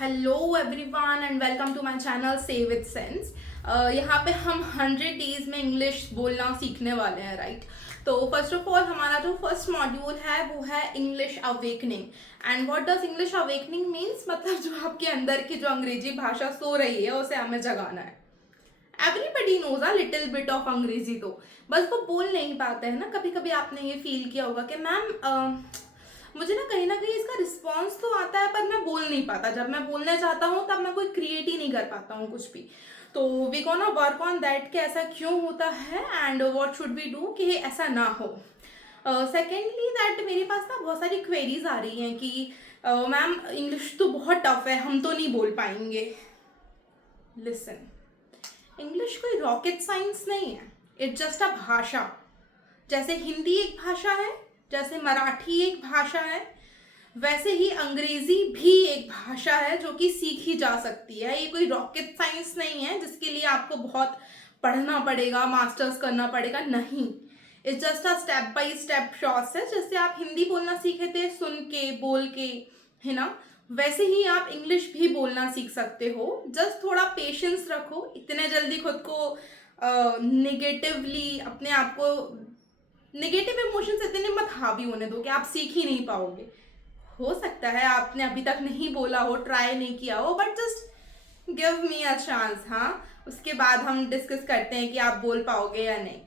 Hello everyone and welcome to my channel से with sense. यहाँ पे हम 100 डेज में इंग्लिश बोलना सीखने वाले हैं, राइट। तो फर्स्ट ऑफ ऑल हमारा जो फर्स्ट मॉड्यूल है वो है English awakening. And what does English awakening means, मतलब जो आपके अंदर की जो अंग्रेजी भाषा सो रही है उसे हमें जगाना है। Everybody knows a little bit of अंग्रेजी, तो बस वो बोल नहीं पाते हैं ना। कभी कभी आपने ये फील किया होगा कि मैम मुझे ना कहीं इसका रिस्पॉन्स तो आता है पर मैं बोल नहीं पाता। जब मैं बोलना चाहता हूँ तब मैं कोई क्रिएट ही नहीं कर पाता हूँ कुछ भी। तो we gonna work on that कि ऐसा क्यों होता है and what should we do कि ऐसा ना हो। सेकेंडली दैट मेरे पास ना बहुत सारी क्वेरीज आ रही हैं कि मैम इंग्लिश तो बहुत टफ है, हम तो नहीं बोल पाएंगे। लिसन, इंग्लिश कोई रॉकेट साइंस नहीं है, इट्स जस्ट अ भाषा। जैसे हिंदी एक भाषा है, जैसे मराठी एक भाषा है, वैसे ही अंग्रेजी भी एक भाषा है जो कि सीखी जा सकती है। ये कोई रॉकेट साइंस नहीं है जिसके लिए आपको बहुत पढ़ना पड़ेगा, मास्टर्स करना पड़ेगा, नहीं। It's just a step by step process. जैसे आप हिंदी बोलना सीखे थे सुन के बोल के, है ना, वैसे ही आप इंग्लिश भी बोलना सीख सकते हो। जस्ट थोड़ा पेशेंस रखो, इतने जल्दी खुद को निगेटिवली अपने आप को नेगेटिव इमोशंस इतने मत हावी होने दो कि आप सीख ही नहीं पाओगे। हो सकता है आपने अभी तक नहीं बोला हो, ट्राई नहीं किया हो, but just give me a chance. हाँ, उसके बाद हम डिस्कस करते हैं कि आप बोल पाओगे या नहीं।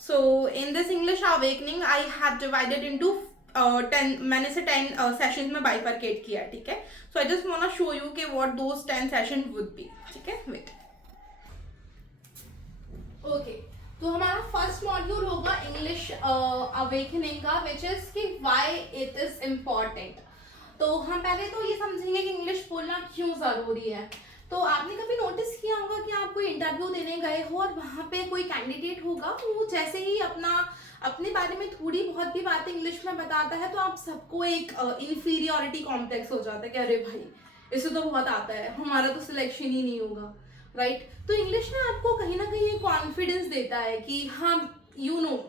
So in this English awakening I have divided into 10, मैंने से 10 सेशंस में बाइफरकेट किया है, ठीक है। So I just want to show you कि what those 10 session would be, ठीक है। Wait, okay. तो हमारा फर्स्ट मॉड्यूल होगा इंग्लिश अवेकनिंग का, विच इज कि व्हाई इट इज इम्पॉर्टेंट। तो हम पहले तो ये समझेंगे कि इंग्लिश बोलना क्यों जरूरी है। तो आपने कभी नोटिस किया होगा कि आप कोई इंटरव्यू देने गए हो और वहाँ पे कोई कैंडिडेट होगा, वो जैसे ही अपने बारे में थोड़ी बहुत भी बातें इंग्लिश में बताता है तो आप सबको एक इन्फीरियोरिटी कॉम्प्लेक्स हो जाता है कि अरे भाई इसे तो बहुत आता है, हमारा तो सिलेक्शन ही नहीं होगा, राइट। तो इंग्लिश ना आपको कहीं ना कहीं कॉन्फिडेंस देता है कि हाँ यू नो,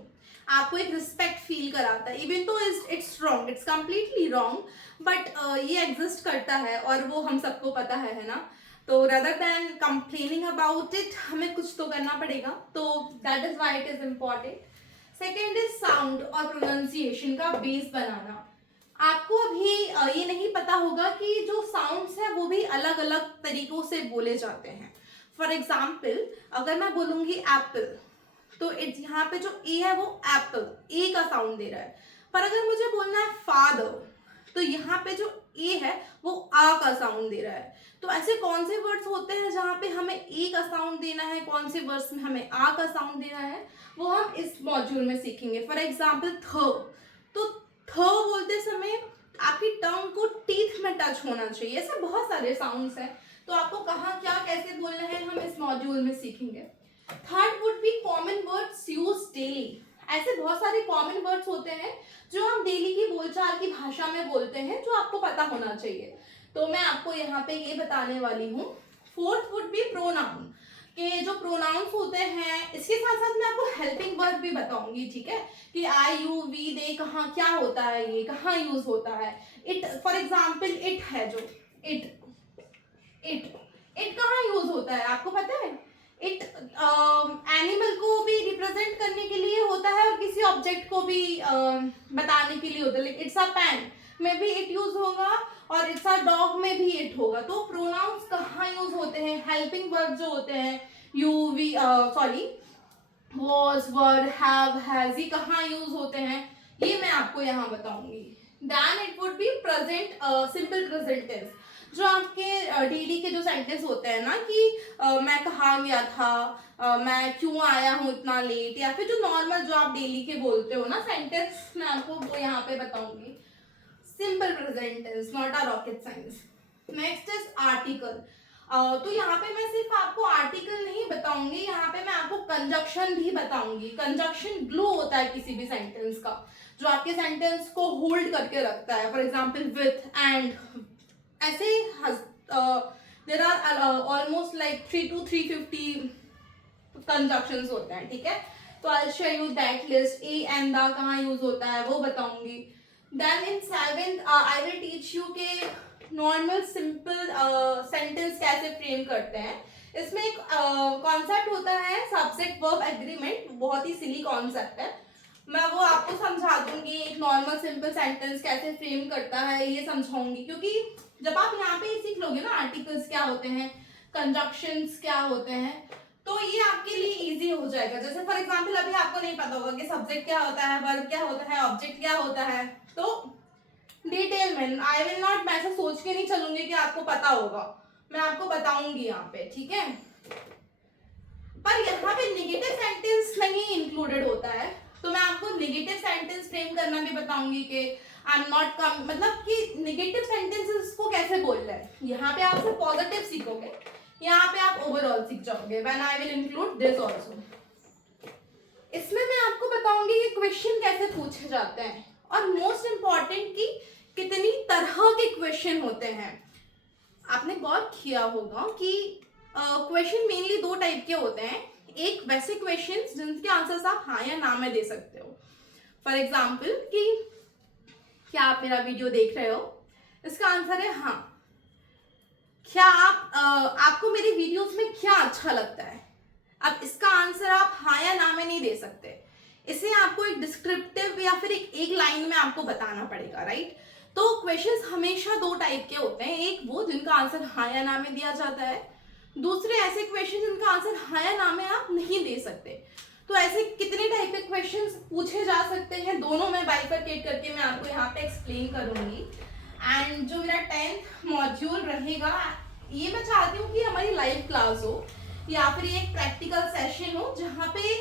आपको एक रिस्पेक्ट फील कराता है। इवन तो it's wrong, it's completely wrong, but ये एग्जिस्ट करता है और वो हम सबको पता है ना। तो rather than complaining about it, हमें कुछ तो करना पड़ेगा। तो that is why it is important. Second is sound और प्रोनाउंसिएशन का बेस बनाना। आपको अभी ये नहीं पता होगा कि जो साउंड्स है वो भी अलग अलग तरीकों से बोले जाते हैं। फॉर एग्जाम्पल, अगर मैं बोलूंगी एप्पल, तो इट्स यहाँ पे जो ए है वो एप्पल, ए का साउंड दे रहा है। पर अगर मुझे बोलना है फादर, तो यहाँ पे जो ए है वो आ का साउंड दे रहा है। तो ऐसे कौन से वर्ड्स होते हैं जहाँ पे हमें ए का साउंड देना है, कौन से वर्ड्स में हमें आ का साउंड देना है, वो हम इस मॉड्यूल में सीखेंगे। फॉर एग्जाम्पल थ, तो थ बोलते समय आपकी टंग को टीथ में टच होना चाहिए। ऐसे बहुत सारे साउंड्स हैं, तो आपको कहाँ क्या कैसे बोलना है हम इस मॉड्यूल में सीखेंगे। Third would be common words use daily. ऐसे बहुत सारे कॉमन वर्ड्स होते हैं जो हम डेली की बोलचाल की भाषा में बोलते हैं, जो आपको पता होना चाहिए। तो मैं आपको यहाँ पे ये बताने वाली हूँ। फोर्थ वुड बी प्रोनाउन, के जो प्रोनाउंस होते हैं, इसके साथ साथ मैं आपको हेल्पिंग वर्ब भी बताऊंगी, ठीक है, कि आई यू वी दे कहाँ क्या होता है, ये कहाँ यूज होता है। इट, फॉर एग्जाम्पल इट है जो इट, इट इट कहाँ यूज होता है आपको पता है। इट एनिमल को भी रिप्रेजेंट करने के लिए होता है और किसी ऑब्जेक्ट को भी बताने के लिए होता है। लाइक इट्स अ पेन में भी इट यूज होगा और इट्स अ डॉग में भी इट होगा। तो प्रोनाउंस कहाँ यूज होते हैं, हेल्पिंग वर्ब जो होते हैं, you we sorry was were have has, ये कहाँ यूज होते हैं, ये मैं आपको यहाँ बताऊंगी। Then it would be present simple present tense, जो आपके डेली के जो सेंटेंस होते हैं ना कि मैं कहाँ गया था, मैं क्यों आया हूँ इतना लेट, या फिर जो नॉर्मल जो आप डेली के बोलते हो ना सेंटेंस, मैं आपको वो यहाँ पे बताऊंगी। Simple present tense, not a rocket science. Next is article. तो यहाँ पे मैं सिर्फ आपको आर्टिकल नहीं बताऊंगी, यहाँ पे मैं आपको कंजक्शन भी बताऊंगी। कंजक्शन ग्लू होता है किसी भी सेंटेंस का, जो आपके सेंटेंस को होल्ड करके रखता है। फॉर एग्जाम्पल विथ, एंड, ऐसे there are almost like 3 to 350 conjunctions होते हैं, ठीक है। तो I show you that list. A and the कहाँ यूज होता है वो बताऊंगी। Then in seventh I will teach you के नॉर्मल सिंपल सेंटेंस कैसे फ्रेम करते हैं। इसमें एक कॉन्सेप्ट होता है सब्जेक्ट वर्ब एग्रीमेंट, बहुत ही सिली कॉन्सेप्ट है, मैं वो आपको समझा दूंगी। एक नॉर्मल सिंपल सेंटेंस कैसे फ्रेम करता है ये समझाऊंगी, क्योंकि जब आप यहाँ पे सीख लोगे ना आर्टिकल्स क्या होते हैं, कंजक्शंस क्या होते हैं, तो ये आपके लिए इजी हो जाएगा। जैसे फॉर एग्जांपल अभी आपको नहीं पता होगा कि सब्जेक्ट क्या होता है, वर्ब क्या होता है, ऑब्जेक्ट क्या होता है, तो डिटेल में आई विल नॉट, मैं ऐसा सोच के नहीं चलूंगी कि आपको पता होगा, मैं आपको बताऊंगी यहाँ पे, ठीक है। पर यहाँ पे नेगेटिव सेंटेंस नहीं इंक्लूडेड होता है, तो मैं आपको नेगेटिव सेंटेंस फ्रेम करना भी बताऊंगी कि आई एम नॉट कम, मतलब कि नेगेटिव सेंटेंसेस को कैसे बोल रहे हैं। यहाँ पे आप सिर्फ पॉजिटिव सीखोगे, यहाँ पे आप ओवरऑल सीख जाओगे। When I will include this also. इसमें मैं आपको बताऊंगी कि क्वेश्चन कैसे पूछे जाते हैं, और मोस्ट इंपॉर्टेंट कि कितनी तरह के क्वेश्चन होते हैं। आपने गौर किया होगा कि क्वेश्चन मेनली दो टाइप के होते हैं। एक वैसे क्वेश्चंस जिनके आंसर्स आप हाँ या ना में दे सकते हो। फॉर एग्जाम्पल कि क्या आप मेरा वीडियो देख रहे हो, इसका आंसर है हाँ। क्या आपको मेरी वीडियोस में क्या अच्छा लगता है, अब इसका आंसर आप हाँ या ना में नहीं दे सकते, इसे आपको एक डिस्क्रिप्टिव या फिर एक लाइन में आपको बताना पड़ेगा, राइट। तो क्वेश्चंस हमेशा दो टाइप के होते हैं, एक वो जिनका आंसर हाँ या ना में दिया जाता है, दूसरे ऐसे क्वेश्चन जिनका आंसर हाँ या ना में आप नहीं दे सकते। तो ऐसे कितने टाइप के क्वेश्चंस पूछे जा सकते हैं, दोनों में बाइफरकेट करके मैं आपको यहाँ पे एक्सप्लेन करूंगी। एंड जो मेरा 10th मॉड्यूल रहेगा, ये मैं चाहती हूँ कि हमारी लाइव क्लास हो या फिर एक प्रैक्टिकल सेशन हो, जहाँ पे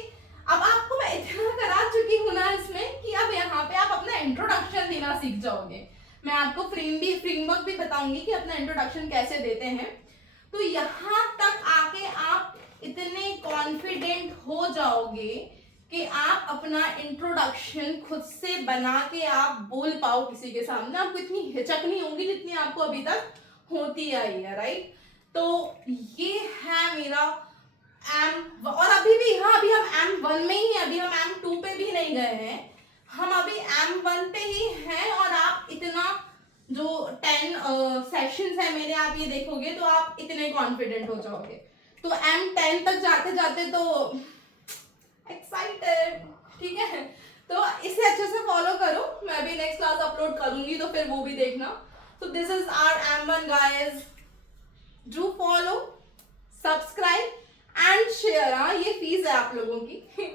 अब आपको मैं इतना करा चुकी हूँ ना इसमें कि अब यहाँ पे आप अपना इंट्रोडक्शन देना सीख जाओगे। मैं आपको फ्रेमवर्क भी बताऊंगी कि अपना इंट्रोडक्शन कैसे देते हैं। तो यहाँ तक आके आप इतने कॉन्फिडेंट हो जाओगे कि आप अपना इंट्रोडक्शन खुद से बना के आप बोल पाओ किसी के सामने, आपको इतनी हिचक नहीं होगी जितनी आपको अभी तक होती आई है, राइट। तो ये है मेरा M, और अभी भी हाँ, अभी हम M1 में ही हैं, अभी हम M2 पे भी नहीं गए हैं, हम अभी M1 पे ही हैं। और आप इतना जो 10 सेशंस है मेरे, आप ये देखोगे तो आप इतने कॉन्फिडेंट हो जाओगे। तो M10 तक जाते जाते तो एक्साइटेड, ठीक है। तो इसे अच्छे से फॉलो करो, मैं भी नेक्स्ट क्लास अपलोड करूंगी तो फिर वो भी देखना। तो this is our M1 guys, do follow, subscribe and share. हाँ, ये फीस है आप लोगों की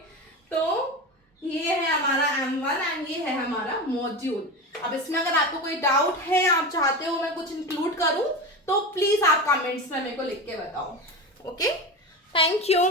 तो ये है हमारा M1 एंड ये है हमारा मॉड्यूल। अब इसमें अगर आपको कोई डाउट है, आप चाहते हो मैं कुछ इंक्लूड करूं, तो प्लीज आप कमेंट्स में मेरे को लिख के बताओ। Okay, thank you.